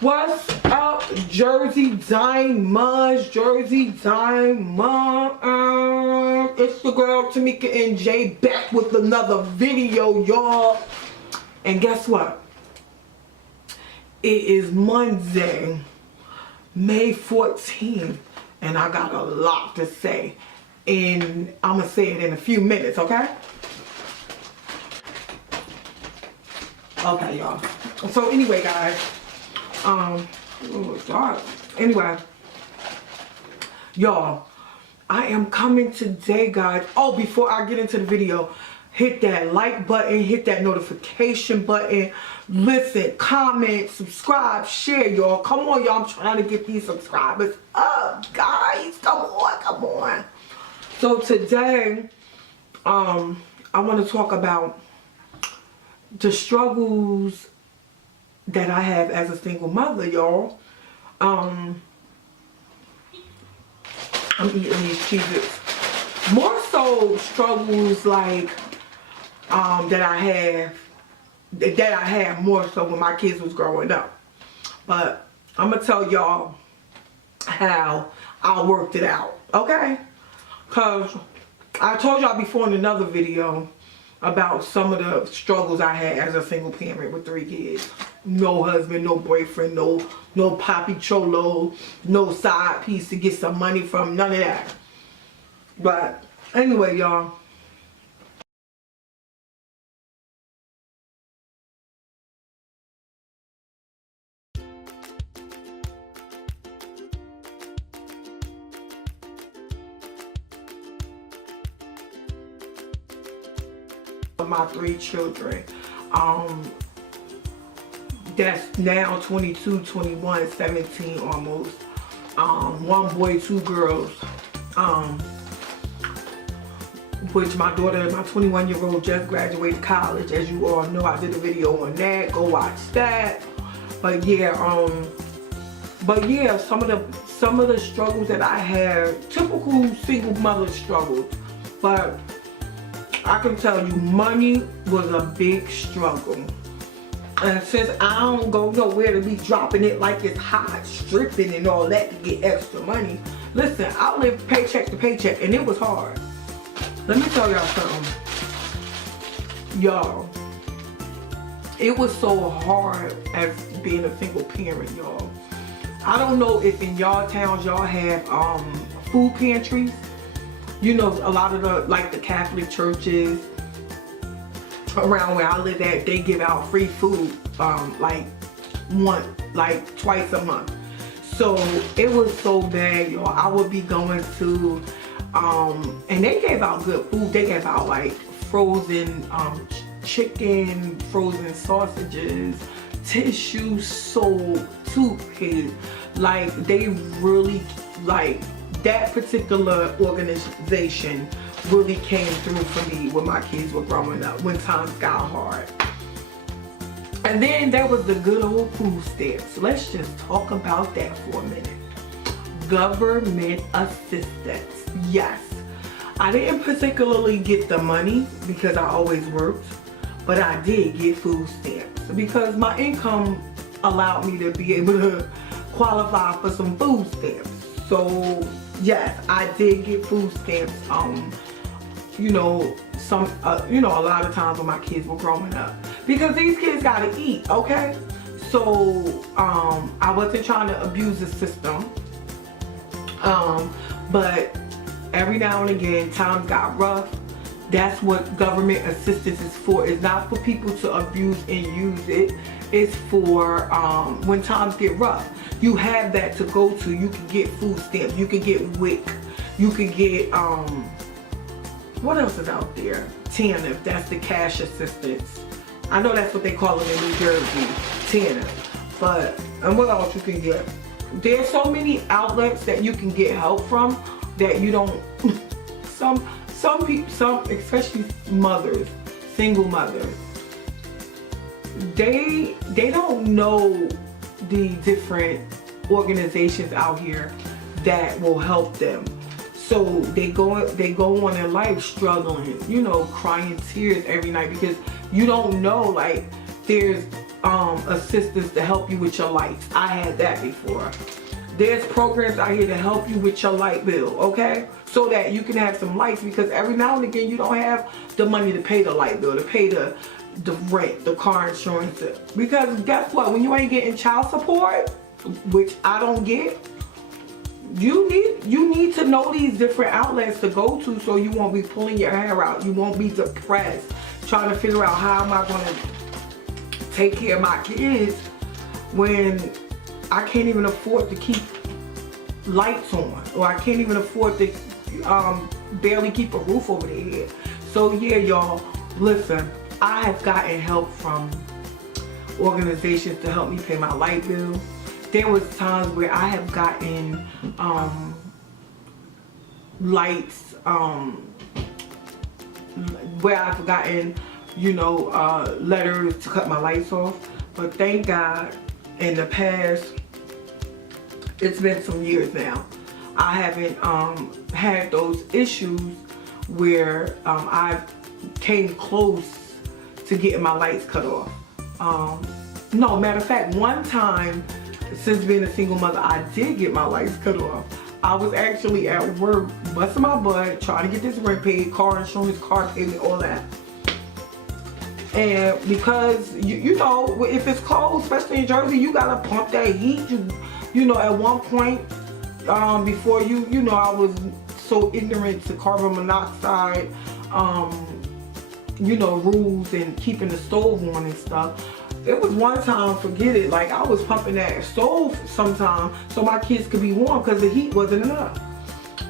What's up, Jersey Diamonds? Jersey Diamonds. It's the girl Tamika and Jay back with another video, y'all. And guess what? It is Monday, May 14th, and I got a lot to say. And I'm gonna say it in a few minutes, okay? Okay, y'all. So anyway, guys. Oh God. Anyway, y'all, I am coming today, guys. Oh, before I get into the video, hit that like button, hit that notification button, listen, comment, subscribe, share, y'all. Come on, y'all. I'm trying to get these subscribers up, guys. Come on, come on. So today, I want to talk about the struggles that I have as a single mother, y'all. I'm eating these Cheez-Its. More so struggles like that I had more so when my kids was growing up. But I'm gonna tell y'all how I worked it out, okay? Cause I told y'all before in another video about some of the struggles I had as a single parent with 3 kids. No husband, no boyfriend, no papi cholo, no side piece to get some money from, none of that. But anyway, y'all. My 3 children, that's now 22, 21, 17 almost. 1 boy, 2 girls. Which my daughter, my 21-year-old, just graduated college. As you all know, I did a video on that. Go watch that. But yeah, some of the struggles that I had, typical single mother struggles. But I can tell you, money was a big struggle. And since I don't go nowhere to be dropping it like it's hot, stripping and all that to get extra money, listen, I lived paycheck to paycheck and it was hard. Let me tell y'all something. Y'all, it was so hard as being a single parent, y'all. I don't know if in y'all towns y'all have food pantries. You know, a lot of the, like the Catholic churches around where I live at, they give out free food twice a month. So it was so bad, y'all. I would be going to and they gave out good food. They gave out like frozen chicken, frozen sausages, tissue, soap, toothpaste. Like they really, like, that particular organization really came through for me when my kids were growing up, when times got hard. And then there was the good old food stamps. Let's just talk about that for a minute. Government assistance. Yes, I didn't particularly get the money because I always worked, but I did get food stamps because my income allowed me to be able to qualify for some food stamps. So yes, I did get food stamps. You know, a lot of times when my kids were growing up, because these kids gotta eat, okay? So I wasn't trying to abuse the system, but every now and again times got rough. That's what government assistance is for. It's not for people to abuse and use it. It's for when times get rough. You have that to go to. You can get food stamps. You can get WIC. You can get, what else is out there? TANF, that's the cash assistance. I know that's what they call it in New Jersey, TANF. But, and what else you can get? There's so many outlets that you can get help from that you don't, some people, especially mothers, single mothers, they don't know the different organizations out here that will help them. So they go on in life struggling, you know, crying tears every night because you don't know, like, there's assistance to help you with your lights. I had that before. There's programs out here to help you with your light bill, okay? So that you can have some lights, because every now and again you don't have the money to pay the light bill, to pay the rent, the car insurance. Because guess what? When you ain't getting child support, which I don't get, you need to know these different outlets to go to, so you won't be pulling your hair out. You won't be depressed trying to figure out how am I going to take care of my kids when I can't even afford to keep lights on, or I can't even afford to barely keep a roof over their head. So yeah, y'all, listen, I have gotten help from organizations to help me pay my light bill. There was times where I have gotten lights, where I've gotten, you know, letters to cut my lights off. But thank God, in the past, it's been some years now, I haven't had those issues where I've came close to getting my lights cut off. No, matter of fact, one time, since being a single mother, I did get my lights cut off. I was actually at work, busting my butt, trying to get this rent paid, car insurance, car payment, all that. And because, you know, if it's cold, especially in Jersey, you gotta pump that heat. You know, at one point, before you know, I was so ignorant to carbon monoxide, you know, rules and keeping the stove on and stuff. It was one time, forget it, like I was pumping that stove sometime so my kids could be warm because the heat wasn't enough.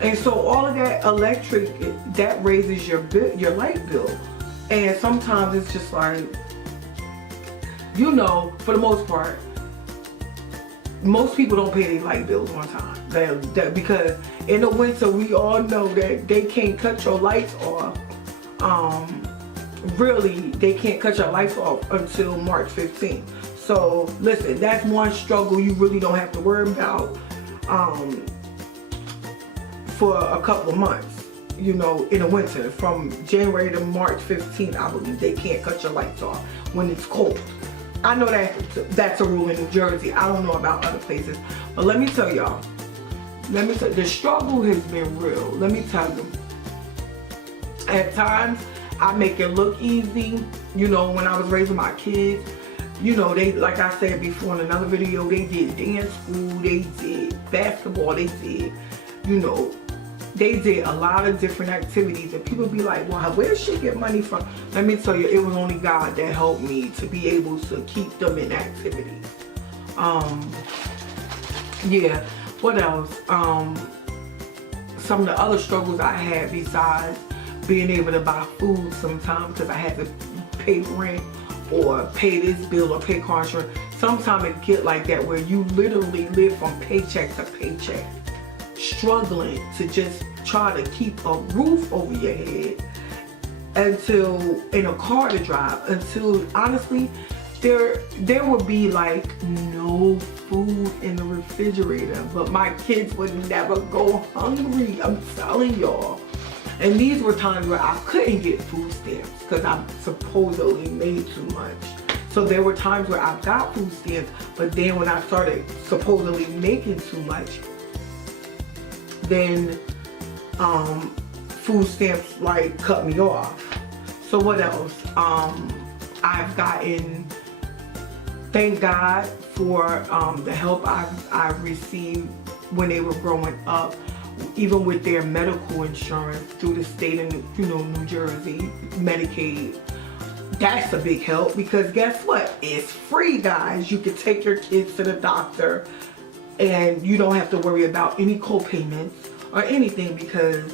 And so all of that electric, that raises your light bill. And sometimes it's just like, you know, for the most part, most people don't pay their light bills on time. Because in the winter, we all know that they can't cut your lights off. Really, they can't cut your lights off until March 15th. So listen, that's one struggle you really don't have to worry about for a couple of months. You know, in the winter, from January to March 15th, I believe they can't cut your lights off when it's cold. I know that's a rule in New Jersey. I don't know about other places, but let me tell y'all. The struggle has been real. Let me tell you. At times, I make it look easy. You know, when I was raising my kids, you know, they, like I said before in another video, they did dance school, they did basketball, they did, you know, they did a lot of different activities. And people be like, well, where does she get money from? Let me tell you, it was only God that helped me to be able to keep them in activities. Yeah, what else? Some of the other struggles I had besides being able to buy food sometimes because I had to pay rent or pay this bill or pay car insurance. Sometimes it get like that where you literally live from paycheck to paycheck, struggling to just try to keep a roof over your head in a car to drive, until honestly there would be like no food in the refrigerator, but my kids would never go hungry, I'm telling y'all. And these were times where I couldn't get food stamps because I supposedly made too much. So there were times where I got food stamps, but then when I started supposedly making too much, then food stamps like cut me off. So what else? I've gotten, thank God for the help I've received when they were growing up, even with their medical insurance through the state of New Jersey, Medicaid. That's a big help because guess what? It's free, guys. You can take your kids to the doctor and you don't have to worry about any co-payments or anything because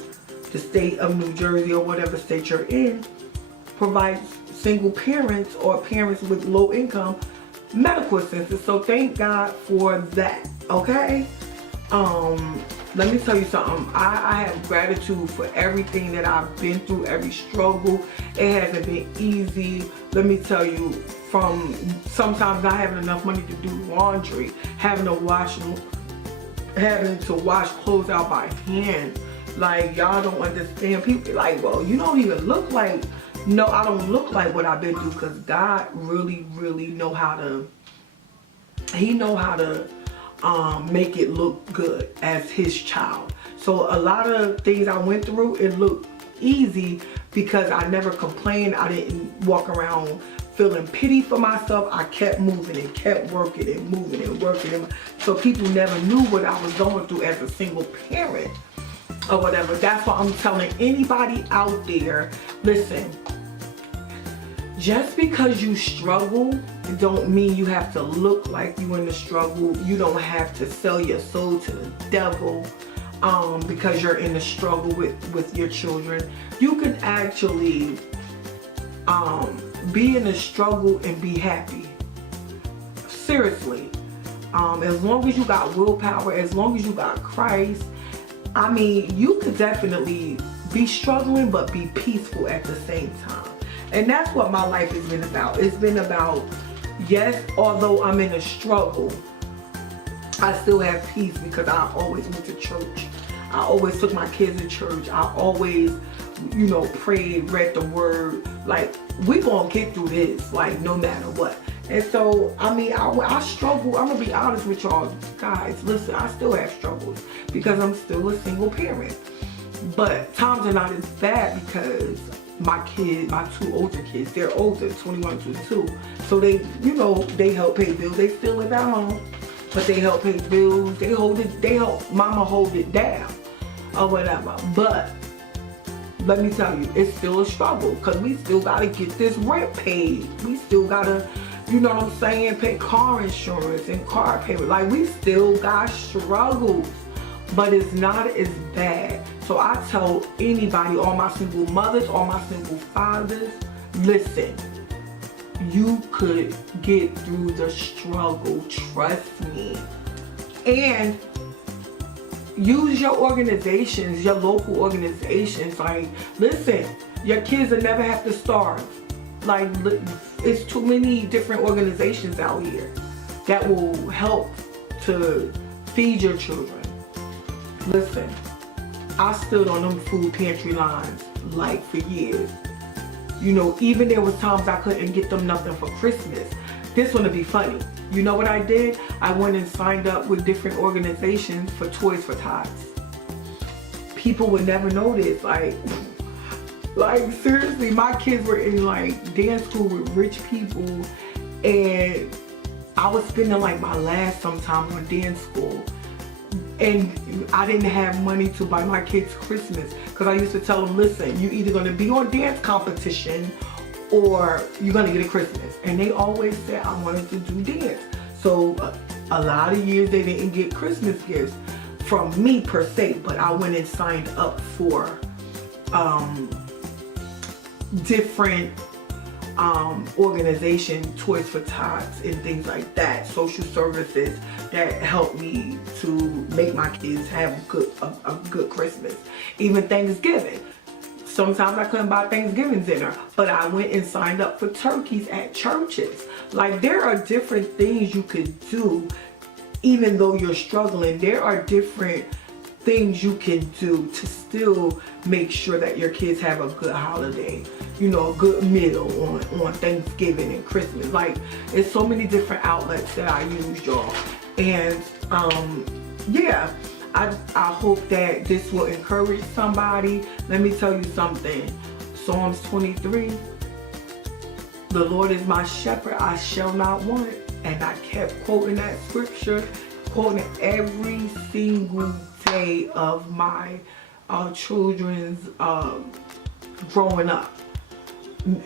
the state of New Jersey or whatever state you're in provides single parents or parents with low income medical assistance. So thank God for that, okay? Let me tell you something. I have gratitude for everything that I've been through, every struggle. It hasn't been easy. Let me tell you, from sometimes not having enough money to do laundry, having to wash clothes out by hand. Like, y'all don't understand. People be like, well, you don't even look like no, I don't look like what I've been through, because God really, really know how to, he know how to make it look good as his child. So a lot of things I went through, it looked easy because I never complained. I didn't walk around feeling pity for myself. I kept moving and kept working and moving and working. So people never knew what I was going through as a single parent or whatever. That's why I'm telling anybody out there, listen, just because you struggle, it don't mean you have to look like you in the struggle. You don't have to sell your soul to the devil because you're in the struggle with your children. You can actually be in the struggle and be happy. Seriously. As long as you got willpower, as long as you got Christ, I mean, you could definitely be struggling but be peaceful at the same time. And that's what my life has been about. It's been about, yes, although I'm in a struggle, I still have peace because I always went to church. I always took my kids to church. I always, you know, prayed, read the word. Like, we gonna get through this, like, no matter what. And so, I mean, I struggle. I'm gonna be honest with y'all guys. Listen, I still have struggles because I'm still a single parent. But times are not as bad because my kids, my two older kids, they're older, 21, 22. So they, you know, they help pay bills. They still live at home, but they help pay bills. They help mama hold it down or whatever. But let me tell you, it's still a struggle because we still gotta get this rent paid. We still gotta, you know what I'm saying, pay car insurance and car payment. Like, we still got struggles, but it's not as bad. So I tell anybody, all my single mothers, all my single fathers, listen, you could get through the struggle, trust me. And use your organizations, your local organizations. Like, listen, your kids will never have to starve. Like, it's too many different organizations out here that will help to feed your children. Listen, I stood on them food pantry lines like for years. You know, even there was times I couldn't get them nothing for Christmas. This one to be funny. You know what I did? I went and signed up with different organizations for Toys for Tots. People would never know this. Like seriously, my kids were in like dance school with rich people, and I was spending like my last sometime on dance school. And I didn't have money to buy my kids Christmas because I used to tell them, listen, you either going to be on dance competition or you're going to get a Christmas. And they always said I wanted to do dance. So a lot of years they didn't get Christmas gifts from me per se, but I went and signed up for different organization, Toys for Tots and things like that, social services that helped me to make my kids have a good Christmas. Even Thanksgiving. Sometimes I couldn't buy Thanksgiving dinner, but I went and signed up for turkeys at churches. Like, there are different things you could do even though you're struggling. There are different things you can do to still make sure that your kids have a good holiday, you know, a good meal on Thanksgiving and Christmas. Like, it's so many different outlets that I use, y'all. And yeah, I hope that this will encourage somebody. Let me tell you something. Psalms 23, the Lord is my shepherd, I shall not want. And I kept quoting that scripture, quoting it every single day of my children's growing up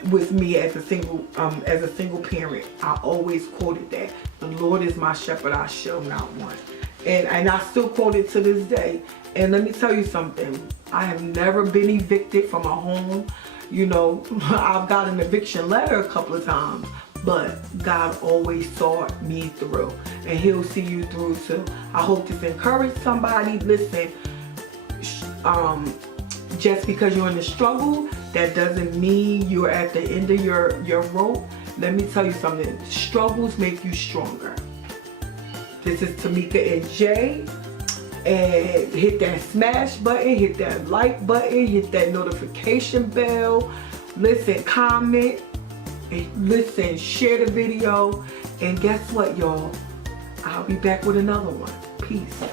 with me as a single parent. I always quoted that. The Lord is my shepherd, I shall not want. And I still quote it to this day. And let me tell you something. I have never been evicted from a home. You know, I've got an eviction letter a couple of times, but God always saw me through, and He'll see you through too. I hope this encouraged somebody. Listen, just because you're in the struggle, that doesn't mean you're at the end of your rope. Let me tell you something. Struggles make you stronger. This is Tamika and Jay. And hit that smash button, hit that like button, hit that notification bell. Listen, comment, and listen, share the video. And guess what, y'all? I'll be back with another one. Peace.